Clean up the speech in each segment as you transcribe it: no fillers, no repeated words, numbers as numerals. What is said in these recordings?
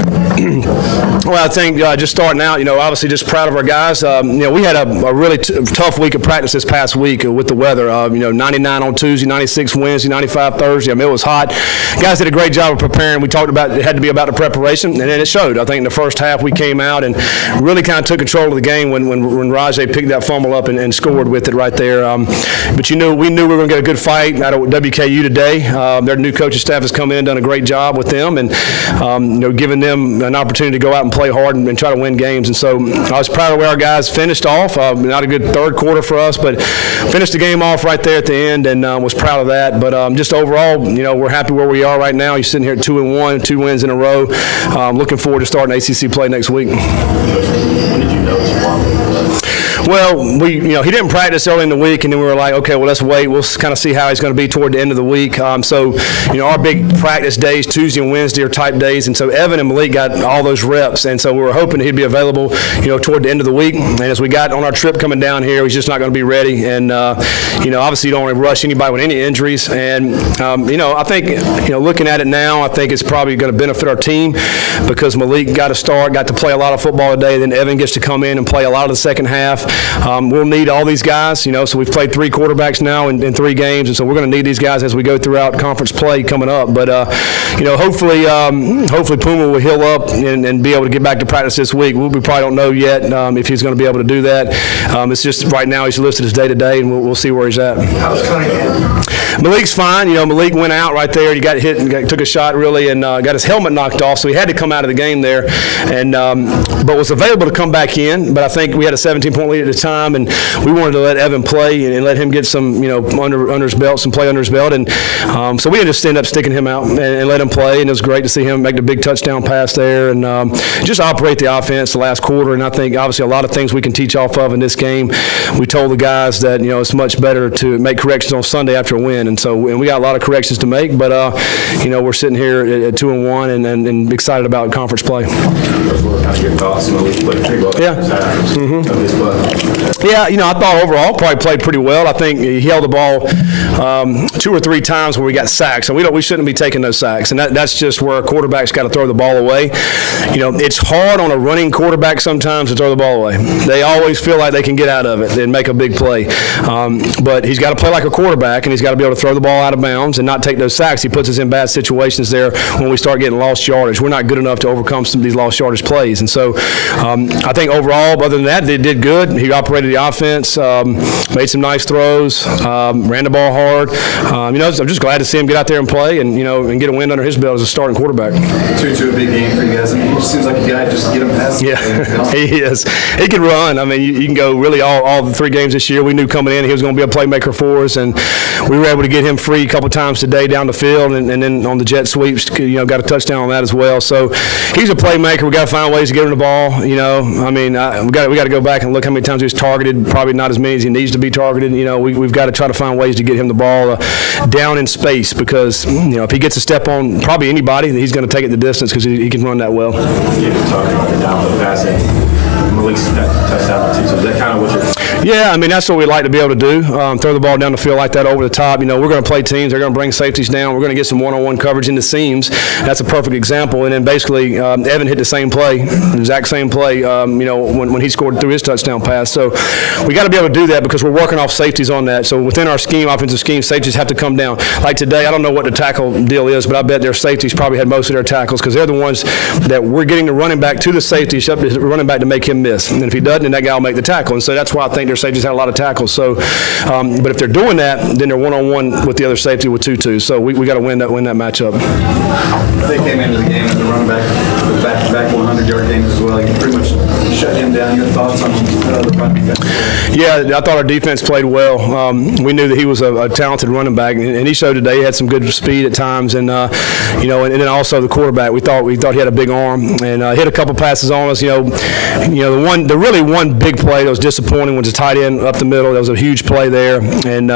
Well, I think just starting out, obviously just proud of our guys. We had a really tough week of practice this past week with the weather. 99 on Tuesday, 96 Wednesday, 95 Thursday. It was hot. Guys did a great job of preparing. We talked about it had to be about the preparation, and then it showed. I think in the first half we came out and really kind of took control of the game when Rajay picked that fumble up and scored with it right there. But we knew we were going to get a good fight out of WKU today. Their new coaching staff has come in and done a great job with them, and giving them an opportunity to go out and play hard and try to win games. And so I was proud of where our guys finished off. Not a good third quarter for us, but finished the game off right there at the end, and was proud of that. But just overall, we're happy where we are right now. You're sitting here at 2-1, 2 wins in a row. Looking forward to starting ACC play next week. When did you know you wanted? Well, he didn't practice early in the week, and then we were like, okay, well, let's wait. We'll kind of see how he's going to be toward the end of the week. So our big practice days, Tuesday and Wednesday, are type days, and so Evan and Malik got all those reps, and so we were hoping he'd be available, toward the end of the week. And as we got on our trip coming down here, he's just not going to be ready. And obviously you don't want to rush anybody with any injuries. And I think looking at it now, I think it's probably going to benefit our team because Malik got to play a lot of football today. Then Evan gets to come in and play a lot of the second half. We'll need all these guys, so we've played 3 quarterbacks now in 3 games, and so we're going to need these guys as we go throughout conference play coming up. But hopefully Puma will heal up and be able to get back to practice this week. We probably don't know yet if he's going to be able to do that. It's just right now he's listed as day-to-day, and we'll see where he's at. How's Cunningham? Malik's fine. Malik went out right there. He got hit and took a shot really, and got his helmet knocked off, so he had to come out of the game there, and but was available to come back in. But I think we had a 17-point lead at the time, and we wanted to let Evan play and let him get some, under his belt, some play under his belt, and so we just ended up sticking him out and let him play, and it was great to see him make the big touchdown pass there, and just operate the offense the last quarter. And I think obviously a lot of things we can teach off of in this game. We told the guys that it's much better to make corrections on Sunday after a win, and we got a lot of corrections to make, but we're sitting here at 2-1 and excited about conference play. Your thoughts? Yeah, I thought overall probably played pretty well. I think he held the ball 2 or 3 times where we got sacks, and we shouldn't be taking those sacks, and that's just where a quarterback's got to throw the ball away. It's hard on a running quarterback sometimes to throw the ball away. They always feel like they can get out of it and make a big play, but he's got to play like a quarterback, and he's got to be able to throw the ball out of bounds and not take those sacks. He puts us in bad situations there when we start getting lost yardage. We're not good enough to overcome some of these lost yardage plays, and so I think overall, other than that, they did good. He operated the offense, made some nice throws, ran the ball hard. I'm just glad to see him get out there and play and and get a win under his belt as a starting quarterback. 2-2, a big game for you guys. He just seems like a guy just get him past. Yeah, he is. He can run. You can go really all the 3 games this year. We knew coming in he was going to be a playmaker for us, and we were able to get him free a couple times today down the field, and then on the jet sweeps, got a touchdown on that as well. So he's a playmaker. We got to find ways to get him the ball. We got to go back and look how many times he was targeted. Probably not as many as he needs to be targeted. We've got to try to find ways to get him the ball down in space because if he gets a step on probably anybody, he's going to take it the distance because he can run that well. You're talking about the downfield passing. Malik's touchdown too. So is that kind of what you're? Yeah, that's what we like to be able to do. Throw the ball down the field like that over the top. We're going to play teams. They're going to bring safeties down. We're going to get some one-on-one coverage in the seams. That's a perfect example. And then basically Evan hit the same play, the exact same play, when he scored through his touchdown pass. So we got to be able to do that because we're working off safeties on that. So within our scheme, offensive scheme, safeties have to come down. Like today, I don't know what the tackle deal is, but I bet their safeties probably had most of their tackles because they're the ones that we're getting the running back to the safety, the running back to make him miss. And if he doesn't, then that guy will make the tackle. And so that's why I think their safeties had a lot of tackles. So, but if they're doing that, then they're one-on-one with the other safety with 2-2. So we got to win that matchup. They came into the game as a running back with back-to-back 100-yard games as well. You pretty much shut him down. Your thoughts on the run defense? Yeah, I thought our defense played well. We knew that he was a talented running back, and he showed today he had some good speed at times, and and then also the quarterback. We thought he had a big arm and hit a couple passes on us. The really one big play that was disappointing was a tight end up the middle. That was a huge play there, and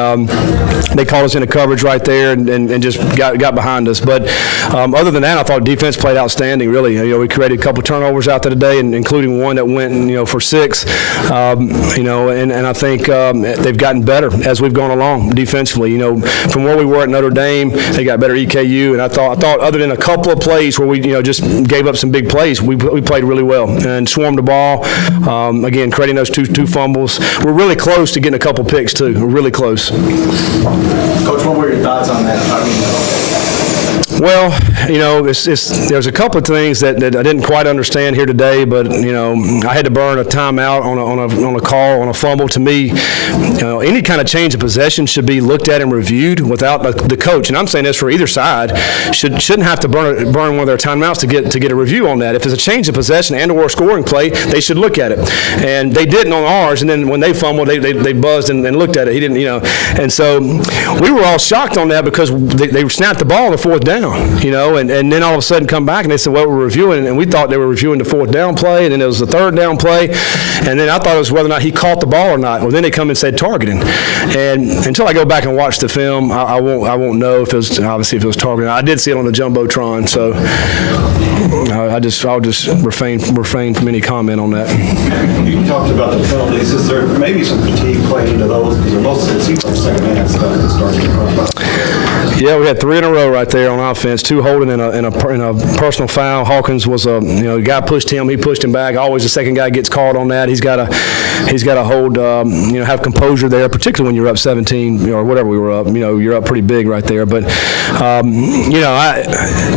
they called us into coverage right there and just got behind us. But other than that, I thought defense played outstanding. Really, we created a couple turnovers out there today, and including one that went, for 6. And I think they've gotten better as we've gone along defensively. From where we were at Notre Dame, they got better EKU, and I thought other than a couple of plays where we, just gave up some big plays, we played really well and swarmed the ball. Again, creating those two fumbles. We're really close to getting a couple picks too. We're really close. Coach, what were your thoughts on that? Well, there's a couple of things that I didn't quite understand here today, but I had to burn a timeout on a call on a fumble. To me, any kind of change of possession should be looked at and reviewed without the coach. And I'm saying this for either side, shouldn't have to burn one of their timeouts to get a review on that. If it's a change of possession and/or a scoring play, they should look at it. And they didn't on ours. And then when they fumbled, they buzzed and looked at it. He didn't, And so we were all shocked on that because they snapped the ball on the 4th down. And then all of a sudden come back and they said, well, we're reviewing, and we thought they were reviewing the 4th down play, and then it was the 3rd down play, and then I thought it was whether or not he caught the ball or not. Well, then they come and said targeting, and until I go back and watch the film, I won't know if it was targeting. I did see it on the jumbotron, so I'll just refrain from any comment on that. You talked about the penalties. Is there maybe some fatigue playing into those? Because most of it seems like second half stuff is starting to come up. Yeah, we had 3 in a row right there on offense. 2 holding and a personal foul. Hawkins was the guy pushed him. He pushed him back. Always the second guy gets called on that. He's got to hold have composure there, particularly when you're up 17 or whatever we were up. You're up pretty big right there. But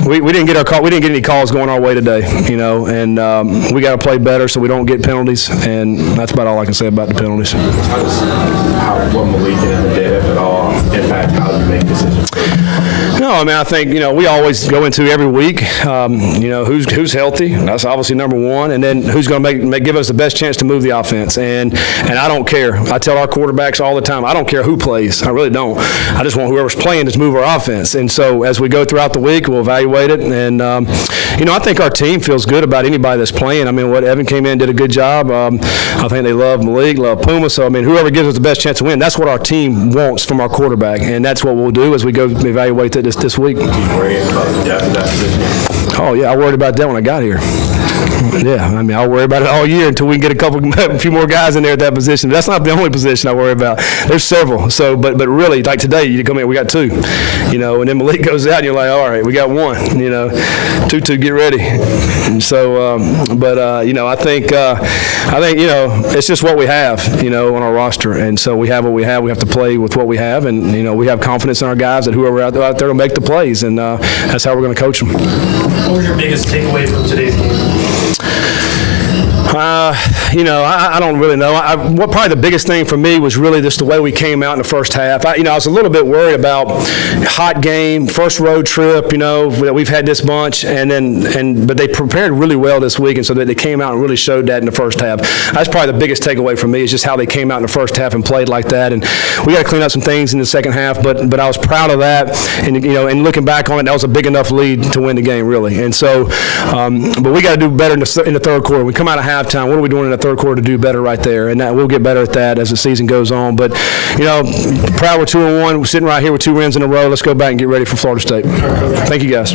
we didn't get our call. We didn't get any calls going our way today. And we got to play better so we don't get penalties. And that's about all I can say about the penalties. What Malik did, if at all, impact how you make decisions? No, I think we always go into every week. Who's healthy? That's obviously number one, and then who's going to give us the best chance to move the offense. And I don't care. I tell our quarterbacks all the time, I don't care who plays. I really don't. I just want whoever's playing to move our offense. And so as we go throughout the week, we'll evaluate it. And I think our team feels good about anybody that's playing. What Evan came in and did a good job. I think they love Malik, love Puma. So whoever gives us the best chance to win, that's what our team wants from our quarterback, and that's what we'll do as we go evaluate it this week. Oh yeah, I worried about that when I got here. Yeah, I'll worry about it all year until we can get a few more guys in there at that position. But that's not the only position I worry about. There's several. So, but really, like today, you come in, we got 2, and then Malik goes out, and you're like, all right, we got 1, 2, get ready. And so, I think it's just what we have, on our roster, and so we have what we have. We have to play with what we have, and we have confidence in our guys that whoever out there will make the plays, and that's how we're going to coach them. What was your biggest takeaway from today's game? I don't really know. What probably the biggest thing for me was really just the way we came out in the first half. I was a little bit worried about hot game, first road trip, that we've had this bunch, but they prepared really well this week, and so they came out and really showed that in the first half. That's probably the biggest takeaway for me is just how they came out in the first half and played like that. And we got to clean up some things in the second half, but I was proud of that. And looking back on it, that was a big enough lead to win the game, really. And so, but we got to do better in the third quarter. We come out of halftime. What are we doing in the third quarter to do better right there? And we'll get better at that as the season goes on. But, proud we're 2-1. We're sitting right here with 2 wins in a row. Let's go back and get ready for Florida State. Thank you, guys.